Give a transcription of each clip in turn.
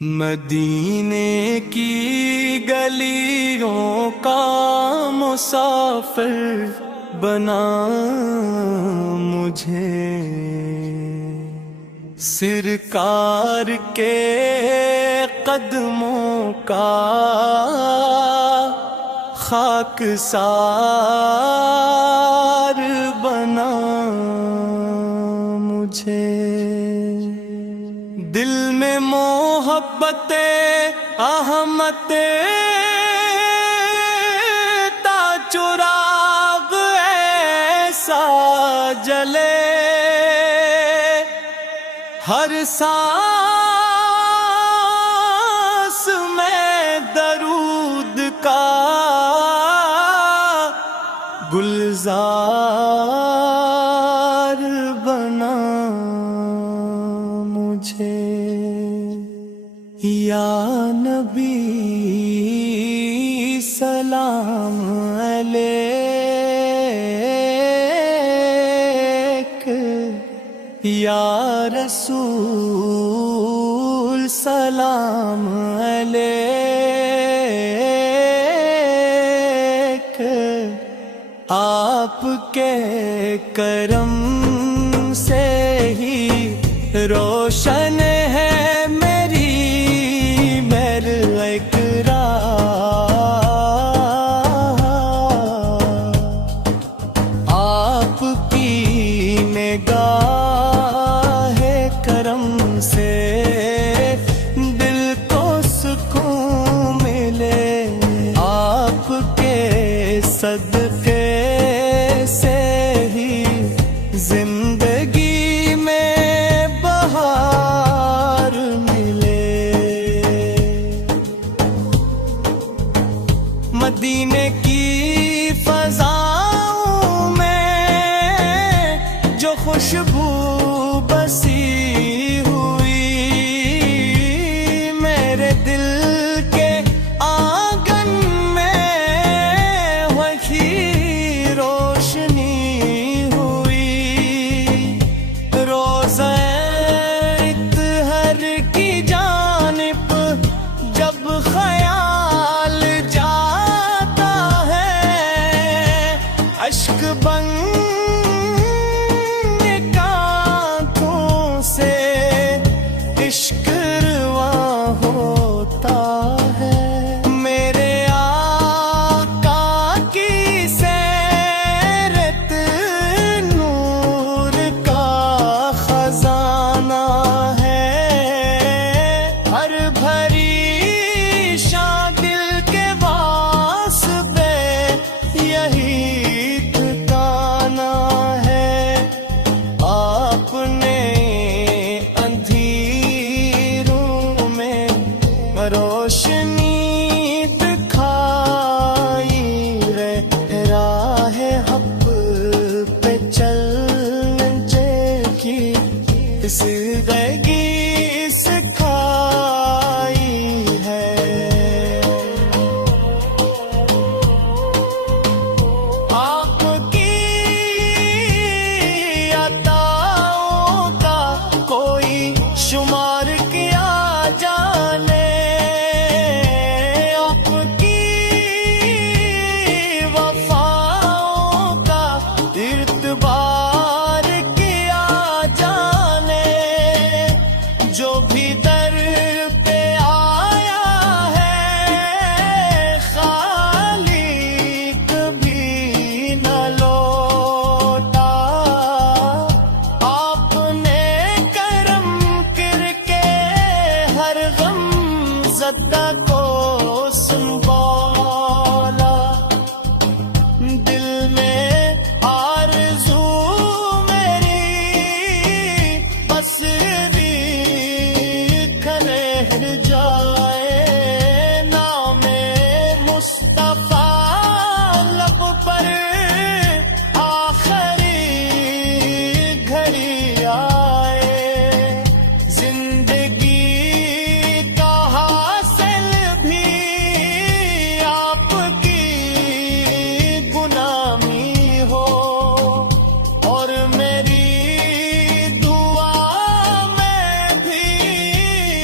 मदीने की गलियों का मुसाफिर बना मुझे, सरकार के कदमों का खाकसार बना मुझे। दिल में मोहब्बते अहमते ताचुराग ऐसा जले, हर सांस में दरूद का गुलजार बना मुझे। या नबी सलाम अलैक, या रसूल सलाम अलैक। आपके करम से ही रोशन है सदके से ही जिंदगी में बहार मिले। मदीने की फज़ाओं में जो खुशबू बसी हुई, मेरे दिल के आंगन में वही रोशनी हुई। रोज़ा इत्तहर की जानिब जब ख्याल जाता है, अश्क बन आँखों से इश्क रवा होता है। मेरे आका की सैरत नूर का खजाना है, हर भरी शां दिल के वास्ते यही ठिकाना है। आपने अंधेरों में रोशनी दिखाई रे, राहे हक पे चलने की जिंदगी सिखाई है। आपकी अताओं का कोई शुमार किया जाने, आपकी वफाओं का इर्तिबार किया जाने। जो भी दर पे आया है खाली कभी न लौटा। आपने करम करके हर गम ज़दा को संभाला। दिल में आरज़ू मेरी बस रह जाए, नामे मुस्तफा लब पर आखिरी घड़ी आए। जिंदगी का हासिल भी आपकी गुलामी हो, और मेरी दुआ में भी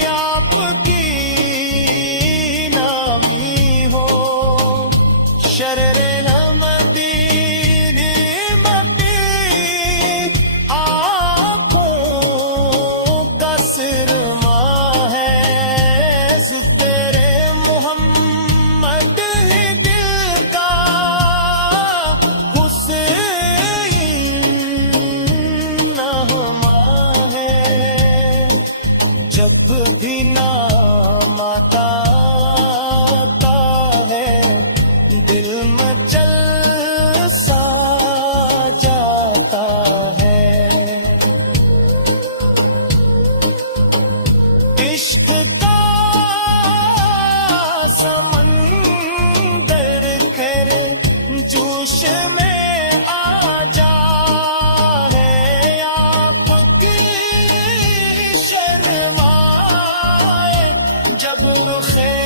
आपकी रुखे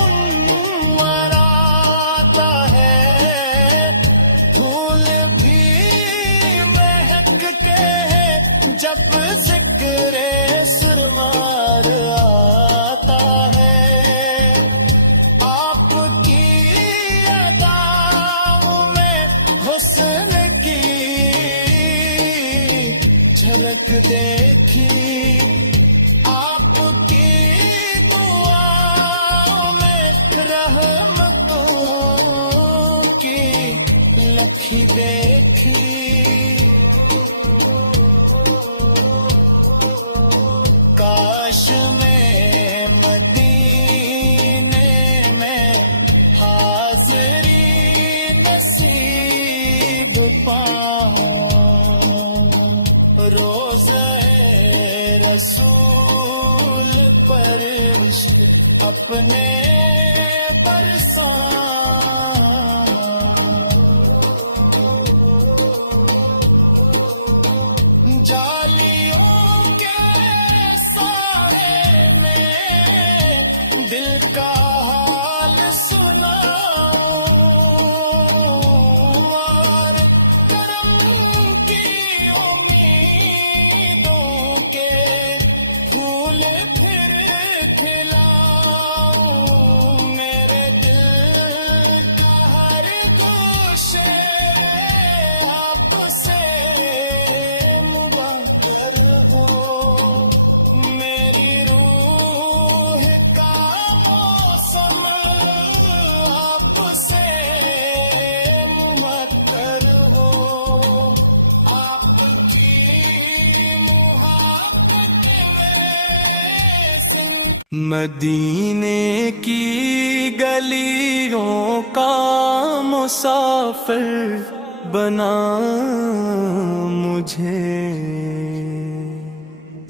उन्वर आता है, फूल भी महक के जब जिक्रे सुरमार आता है। आपकी अदाओं में हुस्न की झलक देखी, आपकी दुआओं में रहमतों की लखी देखी। काश में मदीने में हाज़री नसीब पाऊं, रोज़े रसूल पर अपने बरसाऊं। जालियों के सारे में दिल का हाल सुनाऊं, और करम की उम्मीदों के फूल फिर खिलाऊं। मेरे दिल का हर गोशे आपसे मुबक्कर हो, मेरी रूह का मौसम आपसे मुबक्कर हो। आपकी मुहब्बत में मदीने की गलियों का मुसाफिर बना मुझे,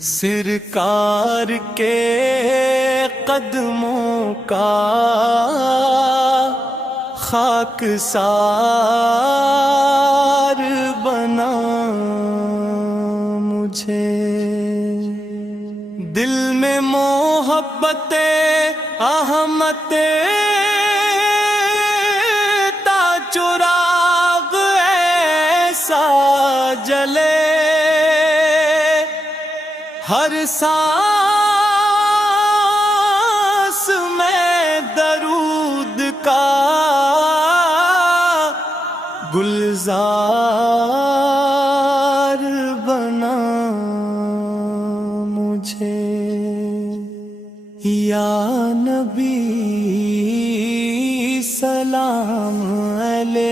सरकार के कदमों का खाकसार बना मुझे। दिल में मोहब्बते अहमते ताचुराग ऐसा जले, हर सांस में दरूद का गुलजार बना मुझे। या नबी सलाम अलैक,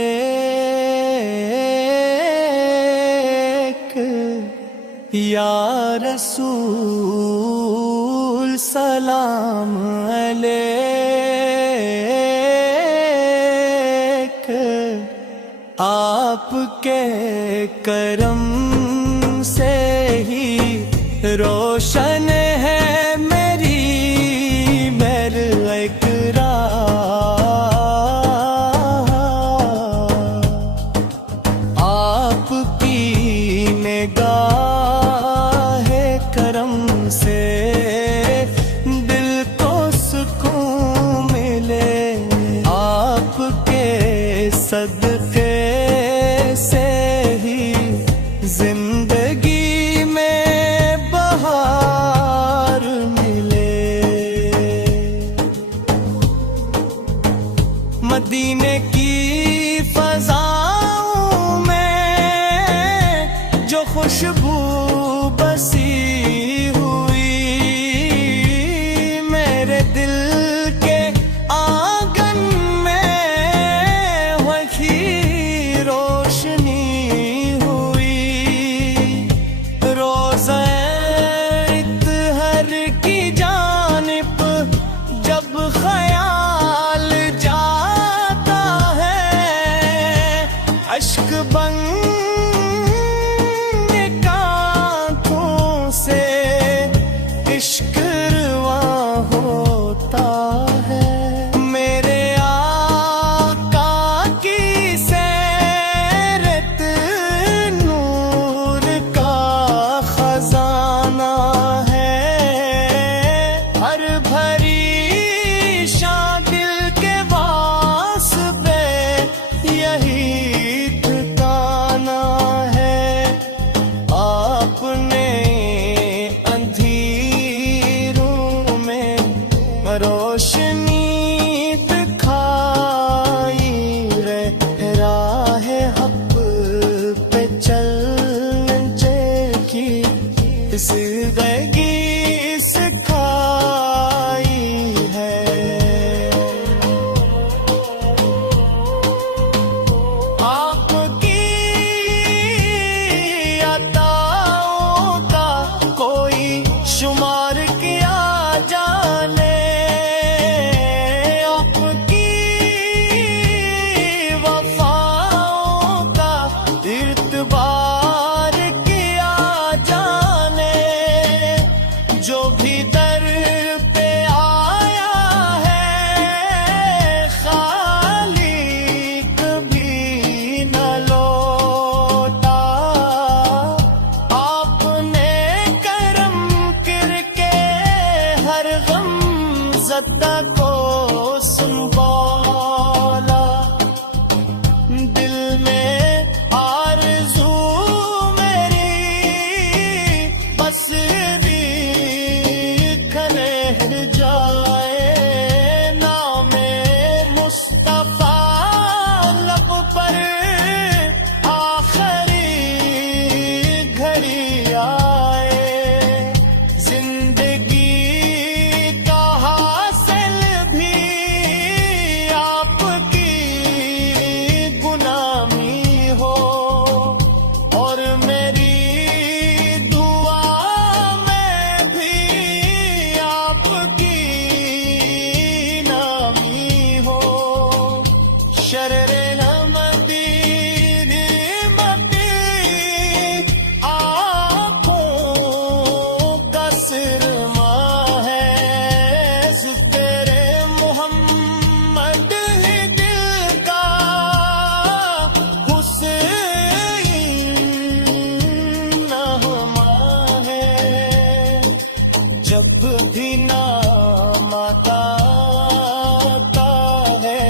या रसूल सलाम अलैक। आपके करम से ही रोशन है मेरी आपकी निगाह करम से दिल को सुकून मिले, आपके सदके से ही जिंदगी में बहार मिले। मदीने की फज़ाओं में जो खुशबू बसी हुई, मेरे दिल के आंगन में वही रोशनी हुई। रोज़ा इत्तहर की जानिब जब ख्याल जाता है, अश्क बन आँखों से इश्क रवा होता है। मेरे आका की सैरत नूर का खजाना है, हर भरी रोशनी दिखाई रहे राह हक पे चलने की जिंदगी सिखाई है। आपकी अताओं का कोई शुमार किया जाने, आपकी वफाओं का इर्तिबार किया जाने। जो भी दर पे आया है खाली कभी न लौटा। आपने करम करके हर गम ज़दा को संभाला। दिल में आरज़ू मेरी बस रह जाए, नामे मुस्तफा लब पर आखिरी घड़ी आए। जिंदगी का हासिल भी आपकी गुलामी हो, और मेरी दुआ में भी आपकी नामी हो। शर्रे नमदीन मती आँखों का सिरमा है, ज़िक्र मोहम्मद ही दिल का हुस्न नग़मा है। जब भी नाम आता है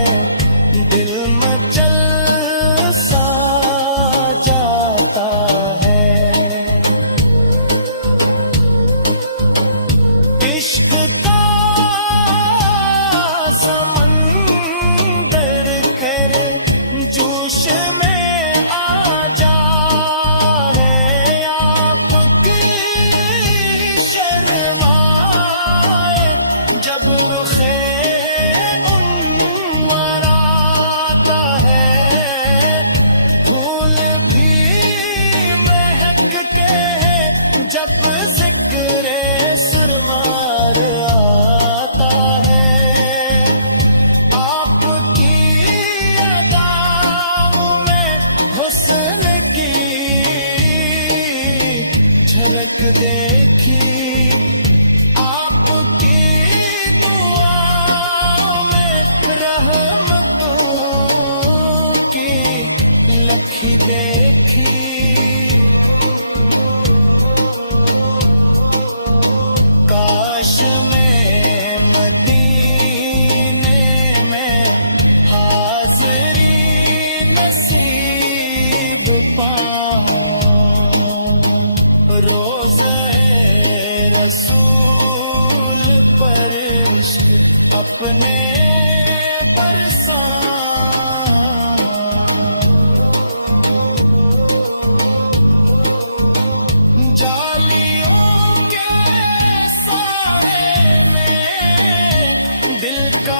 दिल मचल सा जाता है। इश्क का समंदर कर जोश में आ जाए। आपकी शर्माए जब रुखे उन्वर आता है, फूल भी महक के जब जिक्र सुरमार आता है। आपकी अदाओं में हुस्न की झलक देखी, आपकी दुआओं में रहमतों की लखी देखी। काश में मदीने में हाज़री नसीब पाऊं, रोज़े रसूल पर इश्क अपने बरसाऊं। जालियों के साए में दिल का